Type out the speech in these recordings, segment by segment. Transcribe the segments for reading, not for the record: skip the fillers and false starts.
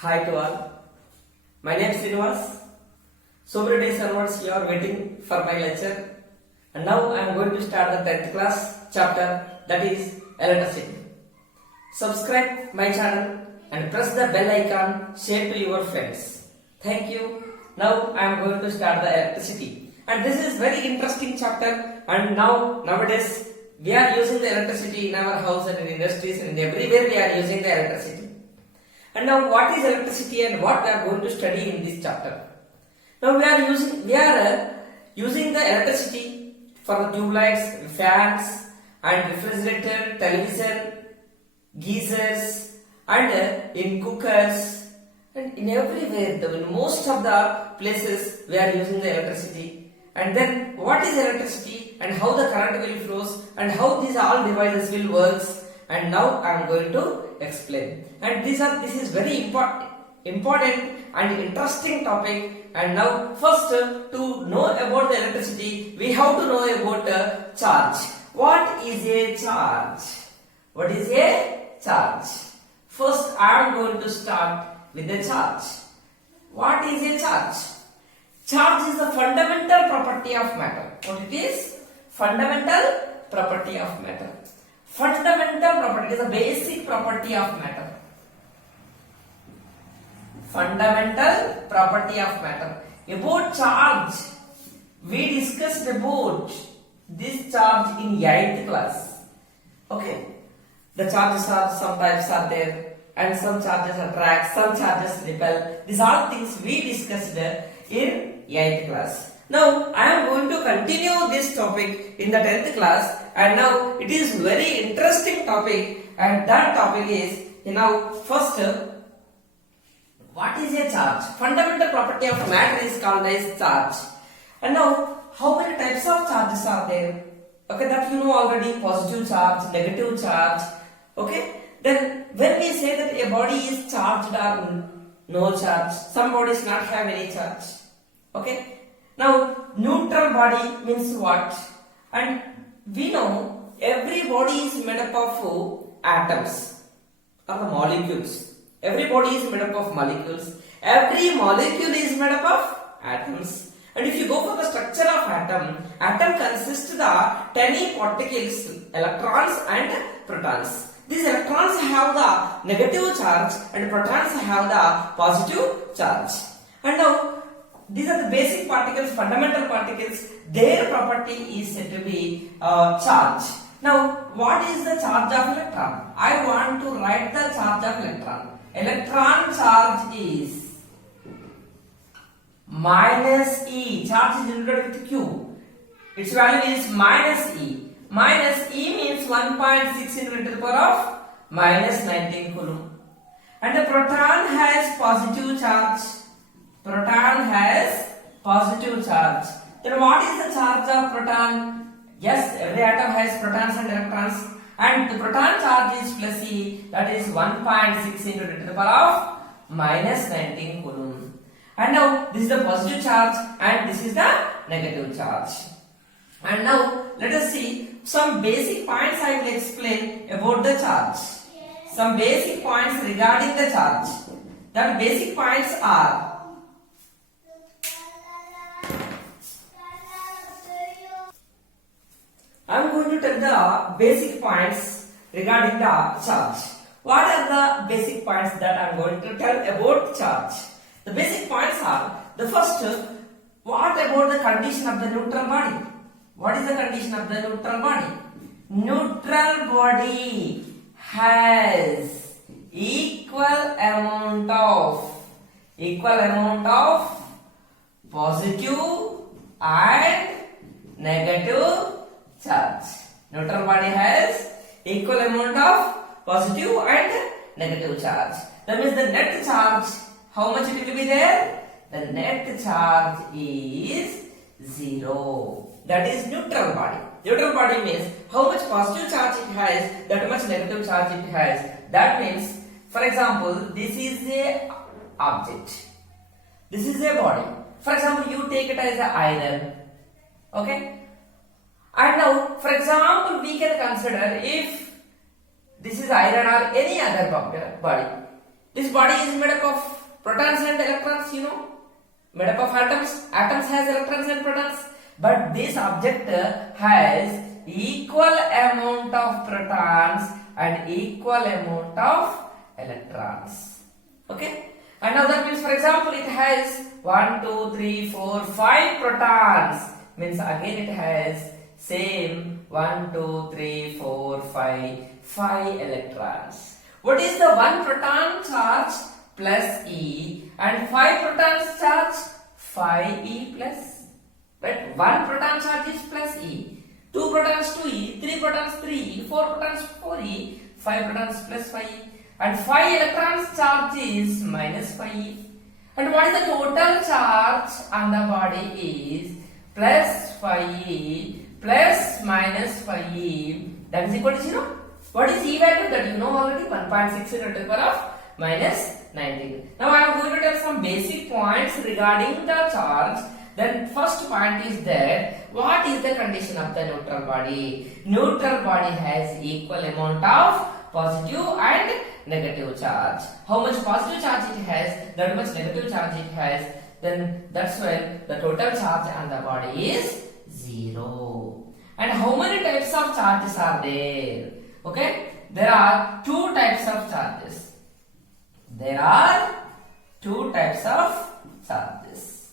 Hi to all. My name is Srinivas. So many days onwards you are waiting for my lecture. And now I am going to start the 10th class chapter, that is electricity. Subscribe my channel and press the bell icon, share to your friends. Thank you. Now I am going to start the electricity. And this is very interesting chapter, and nowadays we are using the electricity in our house and in industries and everywhere we are using the electricity. And now what is electricity and what we are going to study in this chapter? Now we are using the electricity for the tube lights, fans and refrigerator, television, geysers and in cookers and in everywhere, in most of the places we are using the electricity. And then what is electricity and how the current will flows and how these all devices will works, and now I am going to explain. And this is very important and interesting topic. And now first to know about the electricity, we have to know about charge. What is a charge? What is a charge? First I am going to start with the charge. What is a charge? Charge is a fundamental property of matter. What it is? Fundamental property of matter. Fundamental property is a basic property of matter. Fundamental property of matter. About charge, we discussed about this charge in 8th class. Okay. The charges are, some types are there, and some charges attract, some charges repel. These are things we discussed in 8th class. Now I am going to continue this topic in the 10th class, and now it is very interesting topic, and that topic is, first, what is a charge? Fundamental property of matter is called as charge. And now how many types of charges are there? Okay, that you know already: positive charge, negative charge. Okay, then when we say that a body is charged or no charge, some bodies not have any charge. Okay. Now, neutral body means what? And we know every body is made up of atoms or the molecules. Every body is made up of molecules. Every molecule is made up of atoms. And if you go for the structure of atom consists of the tiny particles, electrons and protons. These electrons have the negative charge and protons have the positive charge. And now, these are the basic particles, fundamental particles. Their property is said to be charge. Now, what is the charge of electron? I want to write the charge of electron. Electron charge is minus E. Charge is denoted with Q. Its value is minus E. Minus E means 1.6 into 10 to the power of minus 19 Coulomb. And the proton has positive charge. Proton has positive charge. Then what is the charge of proton? Yes, every atom has protons and electrons, and the proton charge is plus E, that is 1.6 into 10 to the power of minus 19 Coulomb. And now this is the positive charge and this is the negative charge. And now let us see some basic points I will explain about the charge. Some basic points regarding the charge. That basic points are: I am going to tell the basic points regarding the charge. What are the basic points that I am going to tell about charge? The basic points are: the first, what about the condition of the neutral body? What is the condition of the neutral body? Neutral body has equal amount of positive and negative charge. Neutral body has equal amount of positive and negative charge. That means the net charge, how much it will be there? The net charge is 0. That is neutral body. Neutral body means how much positive charge it has, that much negative charge it has. That means, for example, this is a object. This is a body. For example, you take it as an iron. Okay? And now, for example, we can consider if this is iron or any other body. This body is made up of protons and electrons, you know, made up of atoms. Atoms has electrons and protons, but this object has equal amount of protons and equal amount of electrons. Okay, and now that means, for example, it has 1, 2, 3, 4, 5 protons, means again it has same 1, 2, 3, 4, 5 electrons. What is the 1 proton charge plus E and 5 protons charge 5E plus, right? 1 proton charge is plus E, 2 protons 2E, 3 protons 3E, 4 protons 4E, 5 protons plus 5E, and 5 electrons charge is minus 5E. And what is the total charge on the body is plus 5E plus minus 5E, that is equal to 0. What is E value? That you know already, 1.6 into the power of minus 19. Now I am going to tell some basic points regarding the charge. Then first point is that what is the condition of the neutral body? Neutral body has equal amount of positive and negative charge. How much positive charge it has, that much negative charge it has, then that's when the total charge on the body is 0. And how many types of charges are there? Okay, there are 2 types of charges. There are 2 types of charges.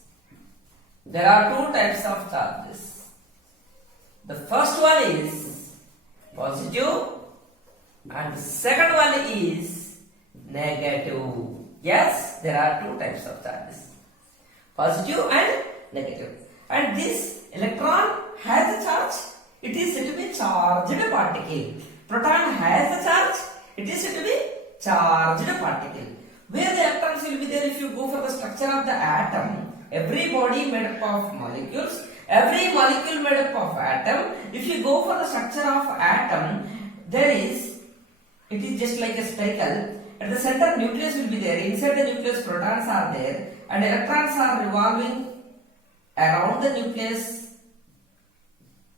There are 2 types of charges. The first one is positive and the second one is negative. Yes, there are 2 types of charges, positive and negative. And this electron has a charge, it is said to be charged particle. Proton has a charge, it is said to be charged particle. Where the electrons will be there if you go for the structure of the atom? Every body made up of molecules, every molecule made up of atom. If you go for the structure of atom, it is just like a spherical. At the center, nucleus will be there. Inside the nucleus, protons are there, and electrons are revolving around the nucleus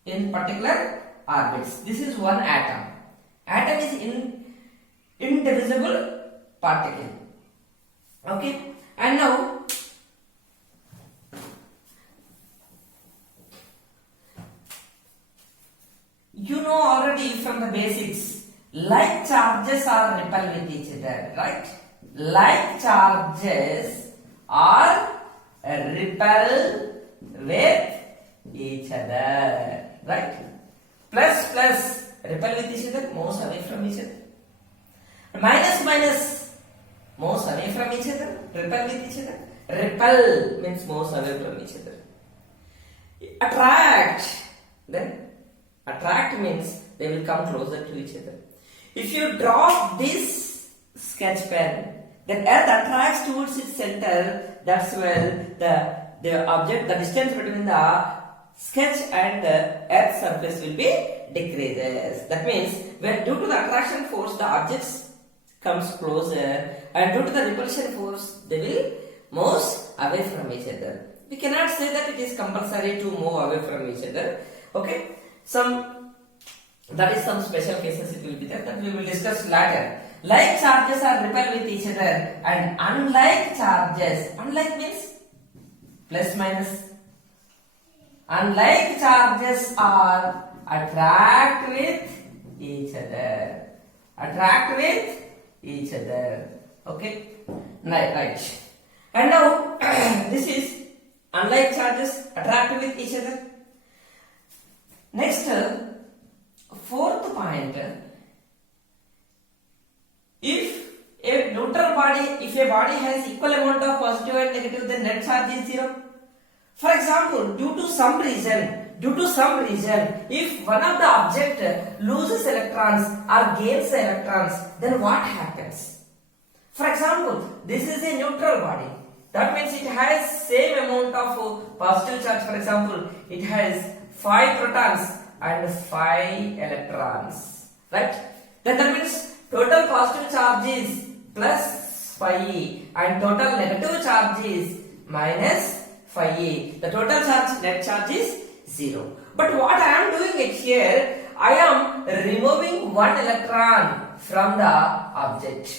in particular orbits. This is one atom. Atom is indivisible particle. Okay, and now you know already from the basics, like charges are repel with each other, right? Like charges are repel with each other, right? Plus repel with each other, moves away from each other. Minus moves away from each other, repel with each other. Repel means moves away from each other. Attract means they will come closer to each other. If you drop this sketch pen, then earth attracts towards its center. That's when the object, the distance between the sketch and the earth's surface will be decreases. That means when due to the attraction force, the objects comes closer, and due to the repulsion force, they will move away from each other. We cannot say that it is compulsory to move away from each other. Okay, that is some special cases it will be there that we will discuss later. Like charges are repel with each other, and unlike charges, unlike means plus minus. Unlike charges are attract with each other. Attract with each other. Okay, right. And now this is unlike charges attract with each other. Next, fourth point. If a body has equal amount of positive and negative, then net charge is 0. For example, due to some reason, if one of the object loses electrons or gains electrons, then what happens? For example, this is a neutral body. That means it has same amount of positive charge. For example, it has 5 protons and 5 electrons, right? Then that means total positive charge is plus 5e and total negative charge is minus 5e. The total charge, net charge is 0. But what I am doing it here, I am removing one electron from the object.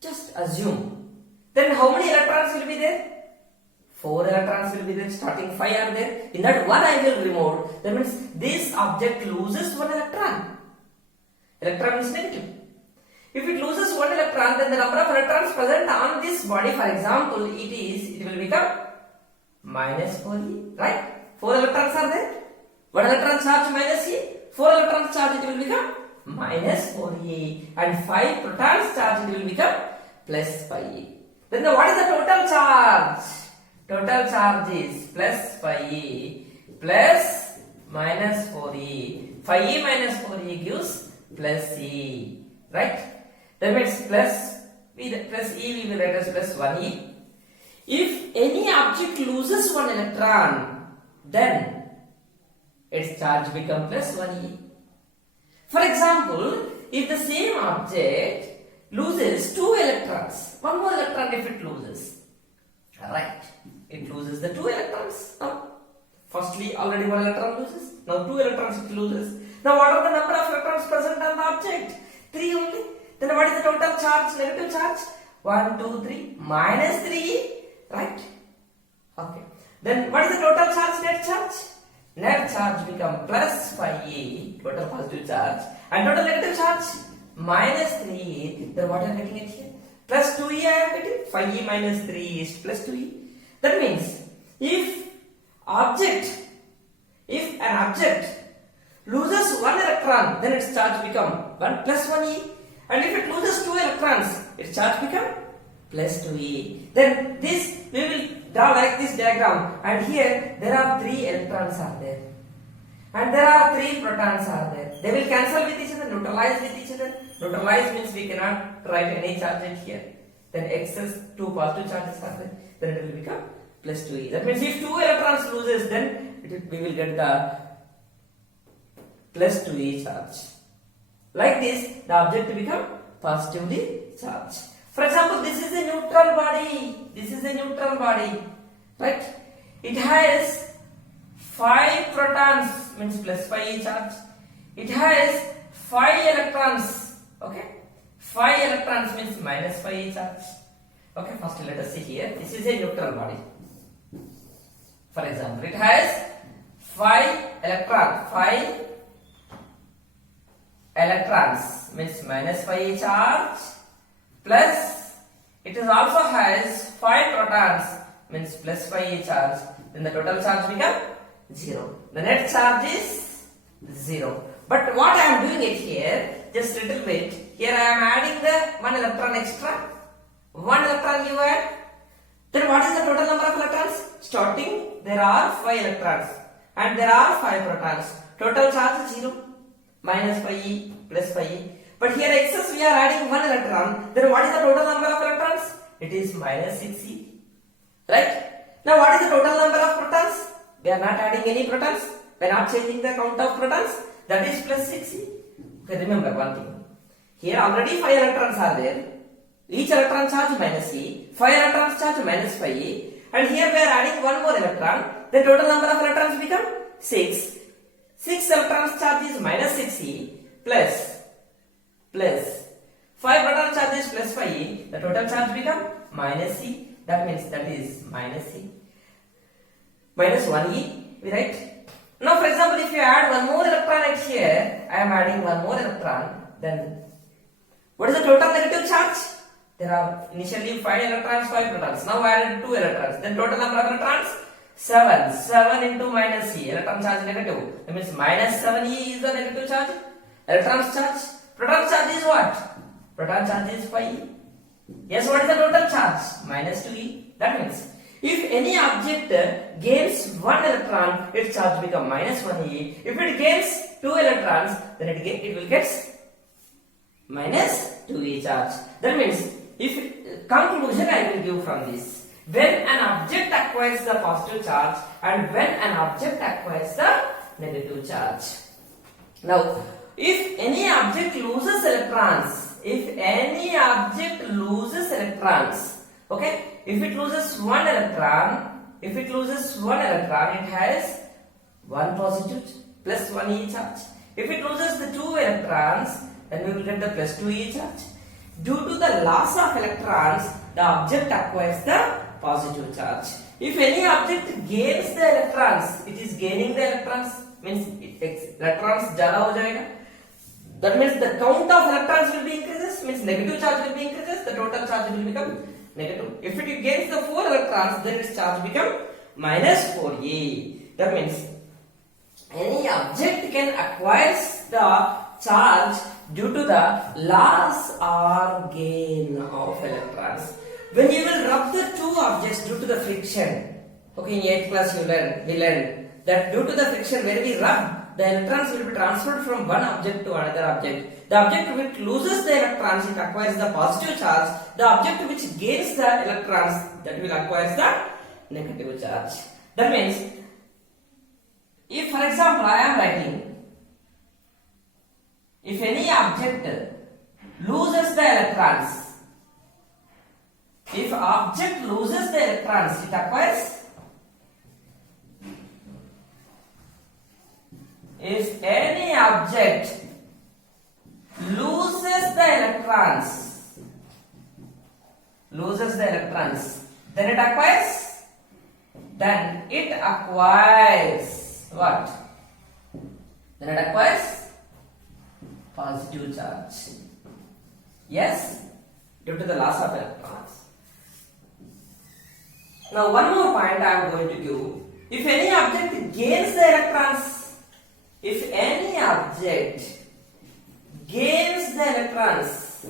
Just assume. Then how many electrons will be there? 4 electrons will be there, starting 5 are there. In that one I will remove. That means this object loses 1 electron. Electron is negative. If it loses 1 electron, then the number of electrons present on this body, for example, it will become minus 4e, right? 4 electrons are there. 1 electron charge minus e, 4 electrons charge, it will become minus 4e, and 5 protons charge, it will become plus 5e. Then what is the total charge? Total charge is plus 5e plus minus 4e. 5e minus 4e gives plus e, right? That means plus e we will write as plus 1e. If any object loses 1 electron, then its charge becomes plus 1e. For example, if the same object loses 2 electrons, 1 more electron if it loses, right? It loses the 2 electrons. Now, firstly, already 1 electron loses. Now 2 electrons it loses. Now what are the number of electrons present on the object? 3 only. Then what is the total charge, negative charge? 1, 2, 3, minus 3e, right? Okay. Then what is the total charge, net charge? Net charge become plus 5e, total positive charge, and total negative charge minus 3e. Then what I am getting it here? Plus 2e I am getting. 5e minus 3 is plus 2e. That means if an object loses 1 electron, then its charge become 1 plus 1e. And if it loses 2 electrons, its charge become plus 2e. Then this we will draw like this diagram, and here there are 3 electrons are there, and there are 3 protons are there. They will cancel with each other, neutralize with each other. Neutralize means we cannot write any charge in here. Then excess 2 positive charges are there. Then it will become plus 2e. That means if 2 electrons loses, then we will get the plus 2e charge. Like this, the object will become positively charged. For example, this is a neutral body. This is a neutral body, right? It has 5 protons, means plus 5e charge. It has 5 electrons, okay? 5 electrons means minus 5e charge. Okay, first let us see here. This is a neutral body. For example, it has 5 electrons means minus 5e charge, plus it is also has 5 protons means plus 5e charge. Then the total charge becomes 0. The net charge is 0. But what I am doing it here, just little bit. Here I am adding the 1 electron extra. 1 electron you add. Then what is the total number of electrons? Starting there are 5 electrons and there are 5 protons. Total charge is 0. Minus 5e plus 5e. But here excess we are adding 1 electron. Then what is the total number of electrons? It is minus 6e. Right? Now what is the total number of protons? We are not adding any protons. We are not changing the count of protons. That is plus 6e. Okay, remember one thing. Here already 5 electrons are there. Each electron charge minus e. 5 electrons charge minus 5e. And here we are adding 1 more electron. The total number of electrons become 6. 6 electrons charge is minus 6e plus 5 proton charge is plus 5e. The total charge become minus e. That means that is minus e. Minus 1e, we write. Now for example, if you add 1 more electron at here, I am adding 1 more electron, then what is the total negative charge? There are initially 5 electrons, 5 protons. Now I added 2 electrons. Then total number of electrons? 7. 7 into minus e. Electron charge negative. That means minus 7e is the negative charge. Electrons charge. Proton charge is what? Proton charge is 5e. Yes, what is the total charge? Minus 2e. That means if any object gains 1 electron, its charge becomes minus 1e. If it gains 2 electrons, then it will get minus 2e charge. That means, if conclusion I will give from this, when an object acquires the positive charge and when an object acquires the negative charge. Now, if any object loses electrons, okay, if it loses 1 electron, it has 1 positive plus 1e charge. If it loses the 2 electrons, then we will get the plus 2e charge. due to the loss of electrons, the object acquires the positive charge. If any object gains the electrons, it is gaining the electrons, means electrons ज़्यादा हो जाएगा. That means the count of electrons will be increases, means negative charge will be increases, the total charge will become negative. If it gains the 4 electrons, then its charge become minus 4a. That means any object can acquire the charge due to the loss or gain of electrons. When you will rub the two objects due to the friction, okay, in 8th class we learned that due to the friction when we rub, the electrons will be transferred from one object to another object. The object which loses the electrons, it acquires the positive charge. The object which gains the electrons, that will acquire the negative charge. That means, if for example I am writing, if any object loses the electrons, if object loses the electrons, it acquires. If any object loses the electrons, then it acquires. Then it acquires what? Then it acquires positive charge. Yes, due to the loss of electrons. Now one more point I am going to give. If any object gains the electrons, if any object gains the electrons,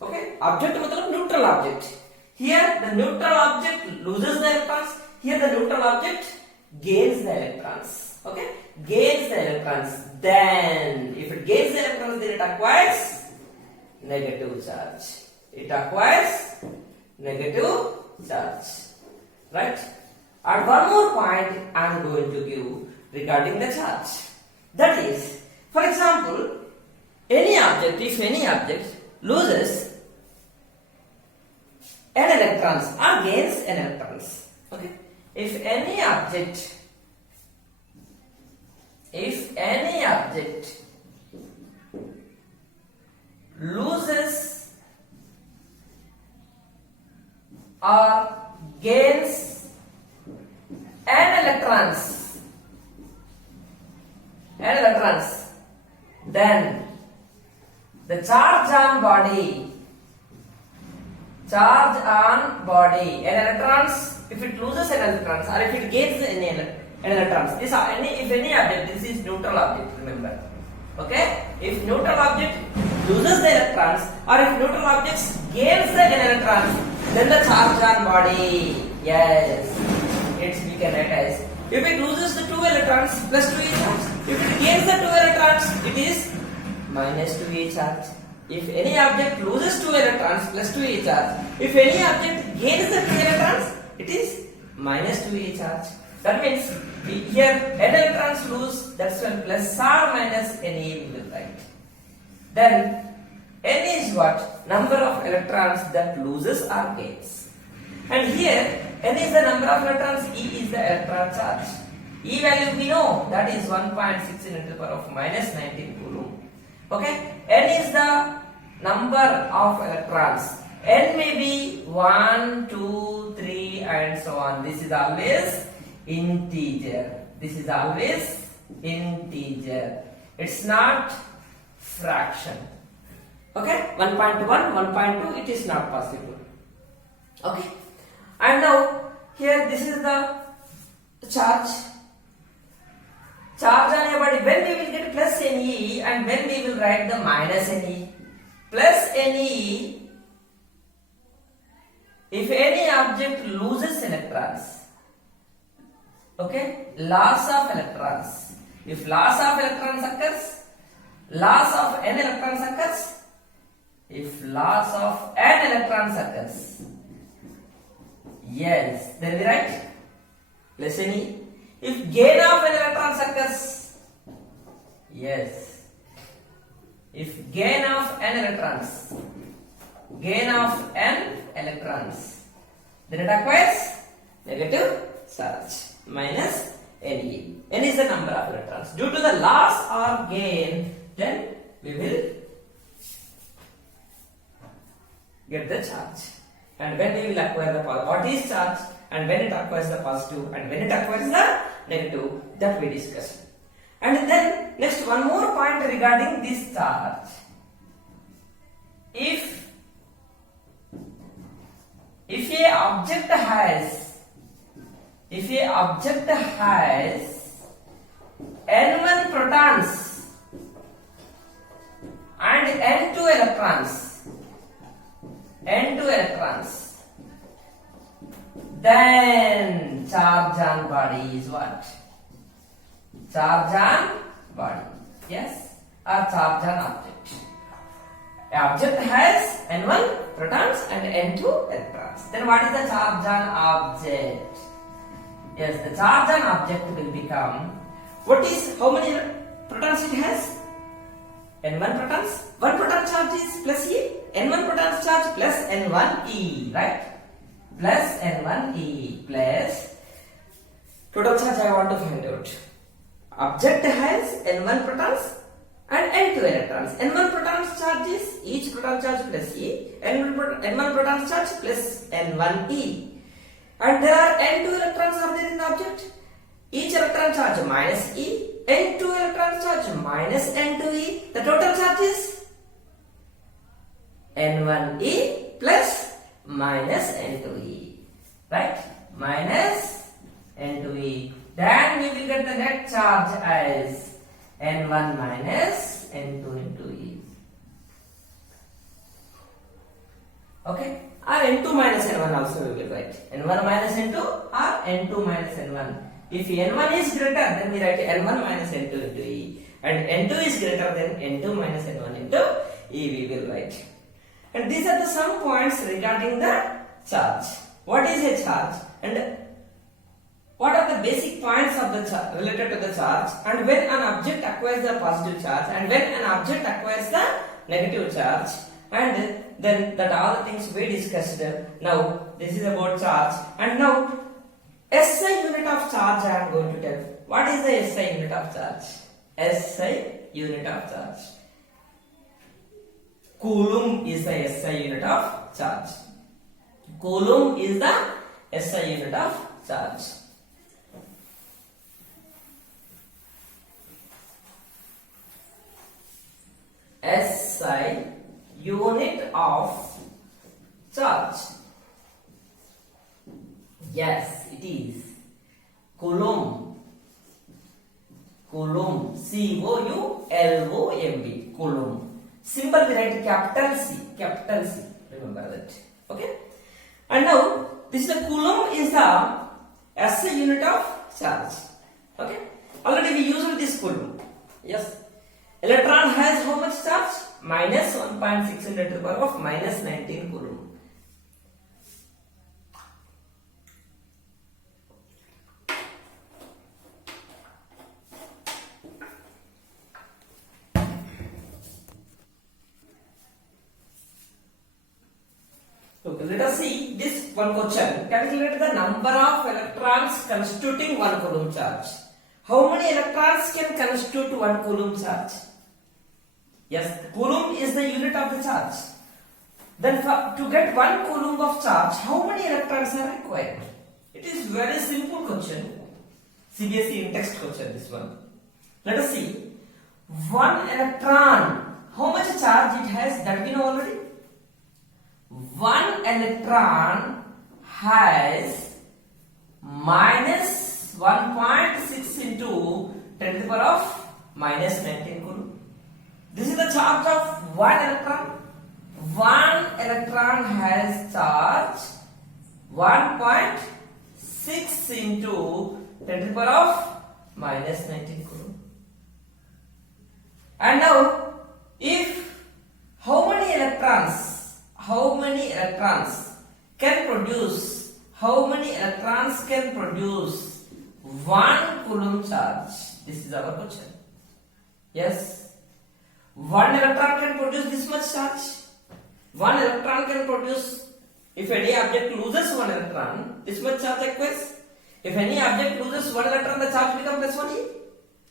okay, object मतलब neutral object. Here the neutral object loses the electrons. Here the neutral object gains the electrons. Okay, gains the electrons. Then if it gains the electrons, then it acquires negative charge. It acquires negative charge. Right? And one more point I am going to give regarding the charge. That is, for example, if any object loses n electrons or gains n electrons, okay? If any object loses or gains n electrons, then the charge on body, n electrons, if it loses n electrons or if it gains n electrons, if any object, this is neutral object, remember, okay? If neutral object loses the electrons or if neutral object gains the n electrons, then the charge on body, yes, we can write as, if it loses the 2 electrons, plus 2a charge. If it gains the 2 electrons, it is minus 2a charge. If any object loses 2 electrons, plus 2a charge. If any object gains the 2 electrons, it is minus 2a charge. That means here n electrons lose, that's why plus or minus na we will write. Then n is what? Number of electrons that loses or gains. And here n is the number of electrons, E is the electron charge. E value we know, that is 1.6 into the power of minus 19 Coulomb. Okay, n is the number of electrons. N may be 1, 2, 3 and so on. This is always integer. It's not fraction. Okay, 1.1, 1.2, it is not possible. Okay. And now here this is the charge on your body. When we will get plus Ne and when we will write the minus Ne. Plus Ne, if any object loses electrons, okay, loss of electrons. If loss of electrons occurs, loss of n electrons occurs. If loss of n electrons occurs, yes, then we write plus Ne. If gain of n electrons occurs, yes. If gain of n electrons, then it acquires negative charge, minus Ne. N is the number of electrons. Due to the loss or gain, then we will get the charge. And when we will acquire the positive, what is charge, and when it acquires the positive, and when it acquires the negative, that we discussed. And then next one more point regarding this charge. If a object has n1 protons and n2 electrons, then charge on body is what? Charge on body, yes, or charge on object. An object has n1 protons and n2 electrons. Then what is the charge on object? Yes, the charge on object will become, how many protons it has? n1 protons. 1 proton charge is plus E. n1 protons charge plus n1e, right? Plus n1e plus total charge I want to find out. Object has n1 protons and n2 electrons. n1 protons charge is each proton charge plus E, n1 protons charge plus n1e. And there are n2 electrons are there in the object. Each electron charge minus E, n2 electron charge minus n2e. The total charge is n1e plus minus n2e, right? Minus n2e. Then we will get the net charge as n1 minus n2 into e. Okay? Or n2 minus n1 also we will write. n1 minus n2 or n2 minus n1. If n1 is greater, then we write n1 minus n2 into e. And n2 is greater than n2 minus n1 into e we will write. And these are the some points regarding the charge. What is a charge? And what are the basic points of the related to the charge, and when an object acquires the positive charge and when an object acquires the negative charge, and then that all the things we discussed. Now this is about charge, and now SI unit of charge I am going to tell. What is the SI unit of charge? SI unit of charge. Coulomb is the SI unit of charge. Coulomb is the SI unit of charge. SI unit of charge. Yes, it is Coulomb. Coulomb. C-O-U-L-O-M-B. Coulomb. Symbol we write capital C. Capital C. Remember that. Okay. And now this is the Coulomb is the SI unit of charge. Okay. Already we used this Coulomb. Yes. Electron has how much charge? Minus 1.6 into the power of minus 19 Coulomb. Okay, let us see this one question. Calculate the number of electrons constituting 1 Coulomb charge. How many electrons can constitute 1 Coulomb charge? Yes, Coulomb is the unit of the charge. Then to get 1 Coulomb of charge, how many electrons are required? It is very simple question. CBSE in text question this one. Let us see. 1 electron, how much charge it has, that we know already. 1 electron has minus 1.6 into 10 to the power of minus 19 Coulomb. This is the charge of 1 electron. 1 electron has charge 1.6 into 10 to the power of minus 19 Coulomb. And now, if how many electrons can produce 1 Coulomb charge? This is our question. Yes. 1 electron can produce this much charge. 1 electron can produce, if any object loses 1 electron, this much charge acquires. If any object loses one electron, the charge becomes plus 1 e.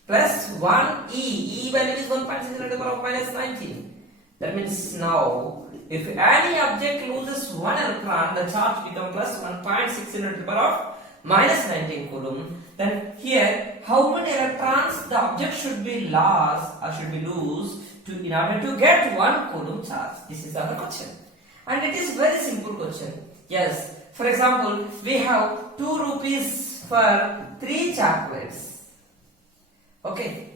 Plus 1 e. E value is 1.6 into the power of minus 19. That means now, if any object loses one electron, the charge becomes plus 1.6 into the power of minus 19 coulomb. Then here, how many electrons the object should be lost or should be lose to in order to get 1 coulomb charge? This is our question, and it is very simple question. Yes, for example, we have 2 rupees for 3 chocolates. Okay,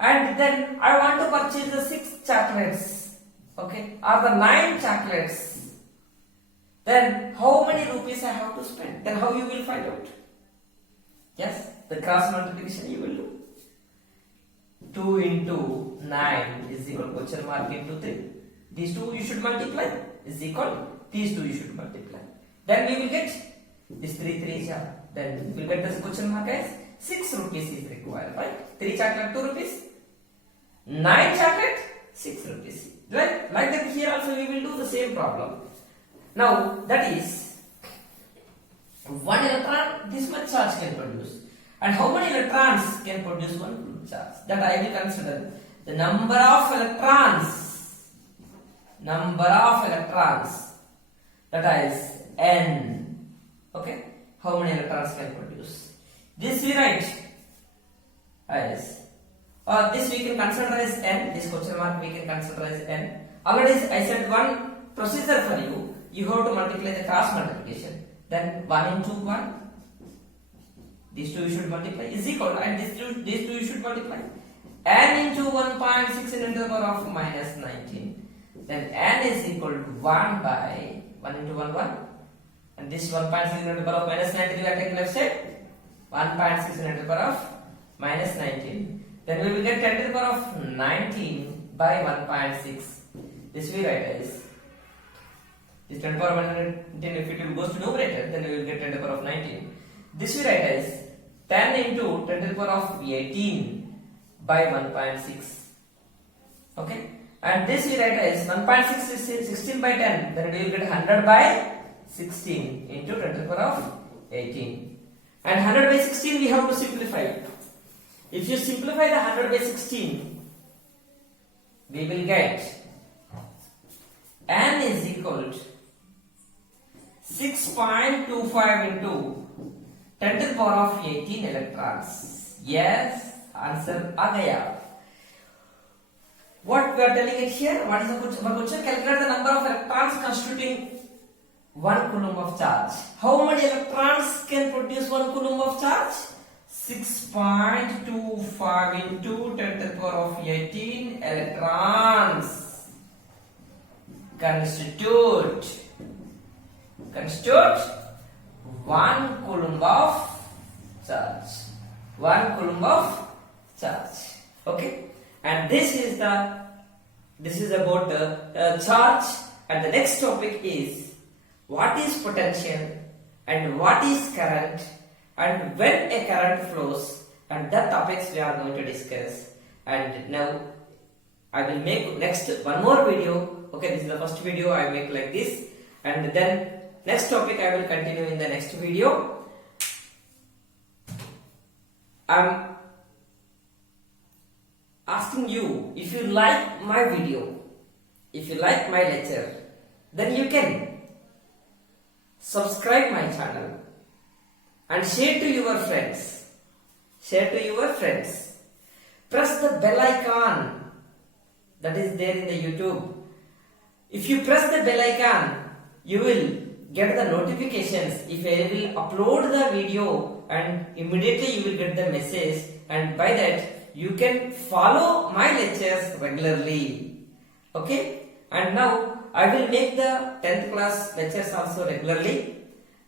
and then I want to purchase the 6 chocolates. Okay, or the 9 chocolates. Then how many rupees I have to spend? Then how you will find out? Yes, the cross multiplication you will do. 2 into 9 is equal question mark into 3. These two you should multiply is equal. These two you should multiply. Then we will get this 3 3 are. Then we will get this question mark as 6 rupees is required, right? 3 chocolate 2 rupees. 9 chocolate 6 rupees. Right? Like that here also we will do the same problem. Now that is 1 electron this much charge can produce, and how many electrons can produce 1 coulomb charge? That I will consider the number of electrons. That is n. Okay, how many electrons can produce? This we write as, or this we can consider as n. This question mark we can consider as n. Already I said one procedure for you. You have to multiply the cross multiplication. Then 1 into 1. These two you should multiply is equal, and these two you should multiply. N into 1.6 into the power of minus 19. Then n is equal to 1 by 1 into 1 1. And this 1.6 into the power of minus 19 we are taking left side. 1.6 into the power of minus 19. Then we will get 10 to the power of 19 by 1.6. This we write as this 10 to the power of 19, if it goes to numerator, then we will get 10 to the power of 19. This we write as 10 into 10 to the power of 18 by 1.6. Okay, and this we write as 1.6 is 16 by 10, then we will get 100 by 16 into 10 to the power of 18. And 100 by 16 we have to simplify. If you simplify the 100 by 16, we will get n is equal to 6.25 into 10 to the power of 18 electrons. Yes, answer आ गया. What we are telling it here? What is the question? Calculate the number of electrons constituting 1 coulomb of charge. How many electrons can produce 1 coulomb of charge? 6.25 into 10 to the power of 18 electrons constitute 1 coulomb of charge. 1 coulomb of charge. Okay, and this is about the charge. And the next topic is what is potential and what is current and when a current flows, and that topics we are going to discuss. And now I will make next one more video. Okay, this is the first video I make like this, and then next topic I will continue in the next video. I'm asking you, if you like my video, if you like my lecture, then you can subscribe my channel and share to your friends. Press the bell icon that is there in the YouTube. If you press the bell icon, you will get the notifications if I will upload the video, and immediately you will get the message, and by that you can follow my lectures regularly. Okay, and now I will make the 10th class lectures also regularly,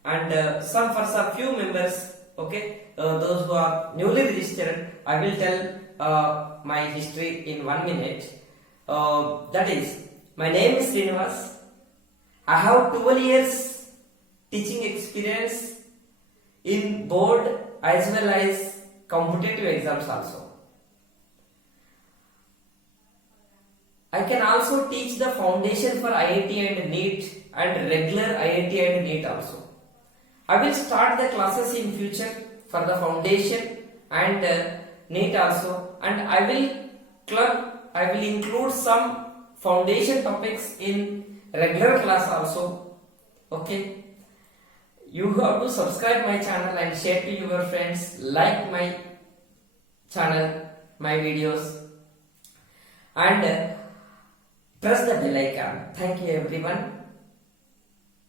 and some few members. Okay, those who are newly registered, I will tell my history in 1 minute. That is, my name is Srinivas. I have 12 years teaching experience in board as well as competitive exams also. I can also teach the foundation for IIT and NEET and regular IIT and NEET also. I will start the classes in future for the foundation and NEET also, and I will include some foundation topics in regular class also. Okay, you have to subscribe my channel and share to your friends, like my channel, my videos, and press the bell icon. Thank you everyone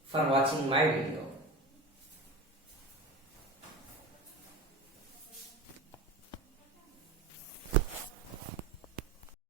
for watching my video.